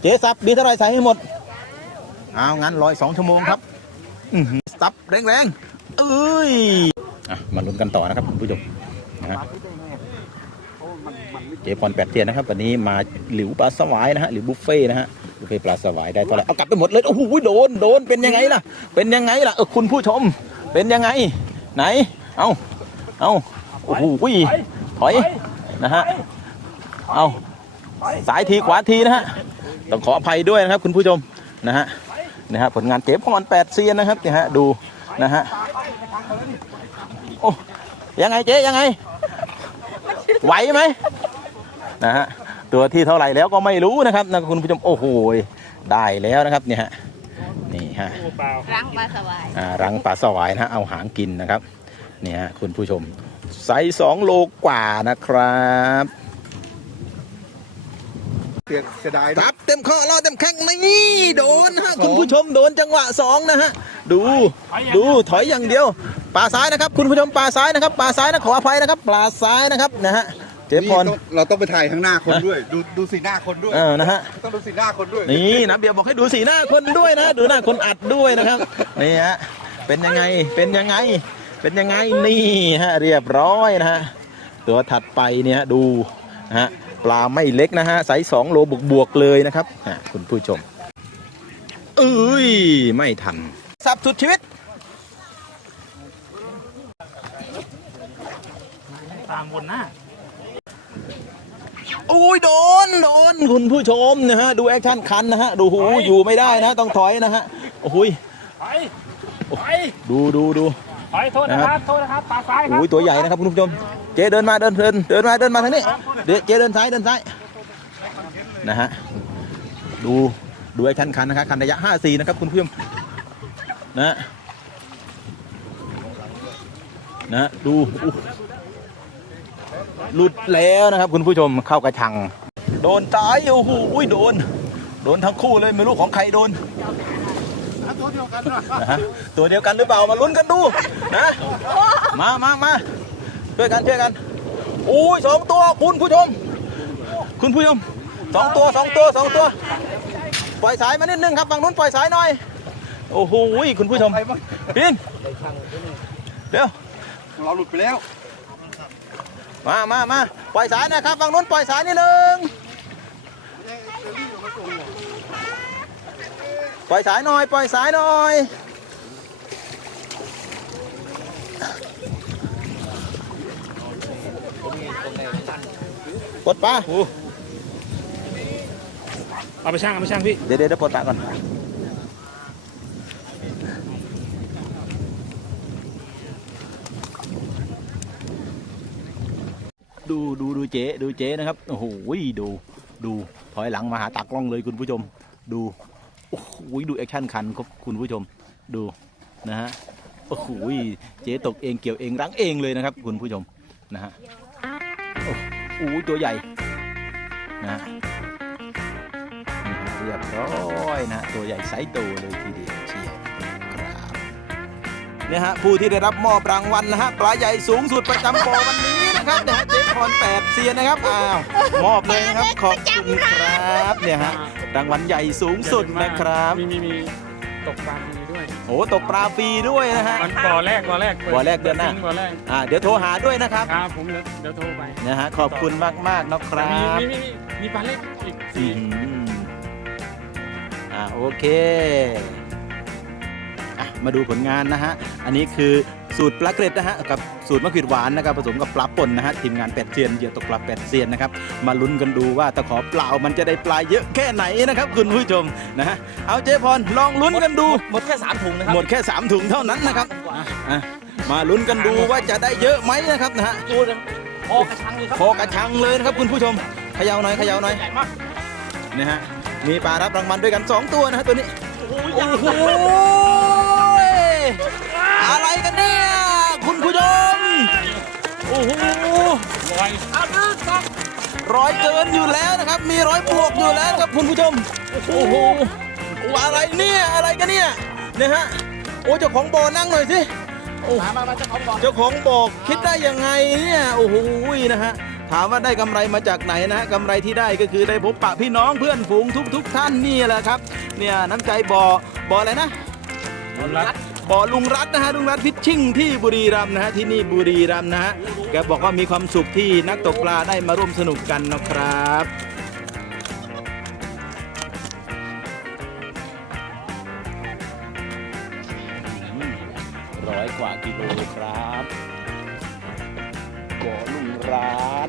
เจ๊ซับบีเท่าไรใส่ให้หมด เอางั้นร้อยสองชั่วโมงครับอื้อหือซับแรงๆเอ้ยอะมาลุ้นกันต่อนะครับคุณผู้ชมนะฮะเจ๊พรแปดเตียนนะครับ วันนี้มาหลิวปลาสวายนะฮะหรือบุฟเฟ่ต์นะฮะบุฟเฟ่ต์ปลาสวายได้เท่าไหร่เอากลับไปหมดเลยโอ้โหโดนโดนเป็นยังไงล่ะ เป็นยังไงล่ะเออคุณผู้ชม เป็นยังไง ไหน เอาเอาโอ้โหถอยนะฮะเอาสายทีขวาทีนะฮะ ต้องขออภัยด้วยนะครับคุณผู้ชมนะฮะนะฮะผลงานเจ๊พรแปดเซียนนะครับเนี่ยฮะดูนะฮะโอ้ยังไงเจ๊ยังไง ไหวไหมนะฮะตัวที่เท่าไหร่แล้วก็ไม่รู้นะครับนะคุณผู้ชมโอ้โหได้แล้วนะครับเนี่ยฮะนี่ฮะรังปลาสวายอ่ารังปลาสวายนะฮะเอาหางกินนะครับเนี่ยฮะคุณผู้ชมไซส์สองโลกว่านะครับเสียเสียดายคนะรับเต็มข้อรอเต็มแข้งนี่โดนฮะคุณผู้ชมโดนจังหวะสองนะฮะดูดูถอยอย่างเดียวปลาซ้ายนะครับคุณผู้ชมปลาซ้ายนะครับปลาซ้ายนะขออภัยนะครับปลาซ้ายนะครับนะฮะเจ๊พร นี่ต้องเราต้องไปถ่ายข้างหน้าคนด้วย ดูดูสีหน้าคนด้วยเออนะฮะ ต้องดูสีหน้าคนด้วยนี่นะเบียร์บอกให้ดูสีหน้าคนด้วยนะดูหน้าคนอัดด้วยนะครับนี่ฮะเป็นยังไงเป็นยังไง เป็นยังไงนี่ฮะเรียบร้อยนะฮะตัวถัดไปเนี่ยดูนะฮะ ปลาไม่เล็กนะฮะไซส์สองโลบวกบวกๆเลยนะครับอะคุณผู้ชมเอ้ยไม่ทันสับสุดชีวิตตามวนหน้าโอ้ยโดนโดนคุณผู้ชมนะฮะดูแอคชั่นคันนะฮะดูหูอยู่ไม่ได้นะ ต้องถอยนะฮะโอ้ยถอยถอยดูดูดู ถอยโทษนะครับ โทษนะครับปลาซ้ายครับโอ้ยตัวใหญ่นะครับคุณผู้ชม เจ๊เดินมาเดินเดินเดินมาเดินมาทางนี้ เดี๋ยวเจ๊เดินซ้ายเดินซ้ายนะฮะ ดูดูไอ้คันคันนะครับคันระยะ54นะครับคุณผู้ชมนะฮะนะฮะดูอู้หลุดแล้วนะครับคุณผู้ชมเข้ากระชัง โดนตายโอ้โหอุ้ยโดน โดนทั้งคู่เลยไม่รู้ของใครโดน นะฮะตัวเดียวกันหรือเปล่ามาลุ้นกันดูนะมามามาช่วยกันช่วยกันโอ้ยสองตัวคุณผู้ชม คุณผู้ชมสองตัวสองตัวสองตัว ปล่อยสายมานิดนึงครับฝั่งนู้นปล่อยสายหน่อยโอ้โหคุณผู้ชมพินเดี๋ยวเราหลุดไปแล้ว มามามาปล่อยสายนะครับฝั่งนู้นปล่อยสายนิดนึง ปล่อยสายหน่อย ปล่อยสายหน่อยปลดปลาเอาไปช่างเอาไปช่างพี่เดี๋ยวเดี๋ยวเดี๋ยวปลดปลาก่อน ดูดูดูเจ๊ดูเจ๊นะครับ โอ้โหดูดูถอยหลังมาหาตากล้องเลยคุณผู้ชม ดู โอ้โหดูแอคชั่นคันครับคุณผู้ชมดูนะฮะโอ้โหเจ๊ตกเองเกี่ยวเองรั้งเองเลยนะครับ คุณผู้ชมนะฮะโอ้โหตัวใหญ่นะฮะนี่ฮะเรียบร้อยนะฮะตัวใหญ่ไซส์โตเลยทีเดียวเชียวครับเนี่ยฮะผู้ที่ได้รับมอบรางวัลนะฮะปลาใหญ่สูงสุดประจำบ่อวันนี้นะครับเนี่ยเจ๊พรแปดเซียนนะครับอ้าวมอบเลยนะครับขอบคุณครับเนี่ยฮะ รางวัลใหญ่สูงสุดนะครับ มีมีมีตกปลามีด้วยโอ้ตกปลาฟรีด้วยนะฮะ มันบ่อแรกบ่อแรกปิบ่อแรกเดือนหน้าทิ้งบ่อแรกอ่าเดี๋ยวโทรหาด้วยนะครับ ครับผมเดี๋ยวเดี๋ยวโทรไปนะฮะขอบคุณมากๆนะคแต่รัมีบมีมีมีมีปลาเล็กอีกอืสี่มอ่าโอเคอะมาดูผลงานนะฮะ อันนี้คือ สูตรปลาเกร็ดนะฮะกับสูตรมะขิดหวานนะครับผสมกับปลาป่นนะฮะทีมงานเป็ดเซียนเหยื่อตกปลาเป็ดเซียนนะครับมาลุ้นกันดูว่าตะขอเปล่ามันจะได้ปลาเยอะแค่ไหนนะครับคุณผู้ชมนะฮะเอาเจ๊พรลองลุ้นกันดู หมดแค่สามถุงนะครับหมดแค่สามถุงเท่านั้นนะครับอะมาลุ้นกันดูว่าจะได้เยอะไหมนะครับนะฮะดูเลยพอกระชังเลยครับพอกระชังเลยนะครับคุณผู้ชมเขย่าหน่อยเขย่าหน่อยใหญ่มากนี่ฮะมีปลารับรางวัลด้วยกัน2ตัวนะฮะตัวนี้โอ้โหโอะไรกันเนี่ย คุณผู้ชม โอ้โหลอยเอาดื้อครับร้อยเกินอยู่แล้วนะครับ มีร้อยบวกอยู่แล้วครับคุณผู้ชม โอ้โห อะไรเนี่ย อะไรกันเนี่ยเนี่ยฮะ โอ้เจ้าของบ่อนั่งหน่อยสิโอ้มามามาเจะของบ่อเจ้าของบอกคิดได้ยังไงเนี่ย โอ้โหนะฮะถามว่าได้กำไรมาจากไหนนะกำไรที่ได้ก็คือได้พบปะพี่น้องเพื่อนฝูงทุก ๆ ท่านนี่แหละครับ เนี่ยน้ำใจบ่อบ่ออะไรนะบนรัด บ่อลุงรัตนะฮะลุงรัตฟิชชิ่งที่บุรีรัมย์นะฮะที่นี่บุรีรัมย์นะฮะแกบอกว่ามีความสุขที่นักตกปลาได้มาร่วมสนุกกันนะครับร้อยกว่ากิโลครับบ่อลุงรัต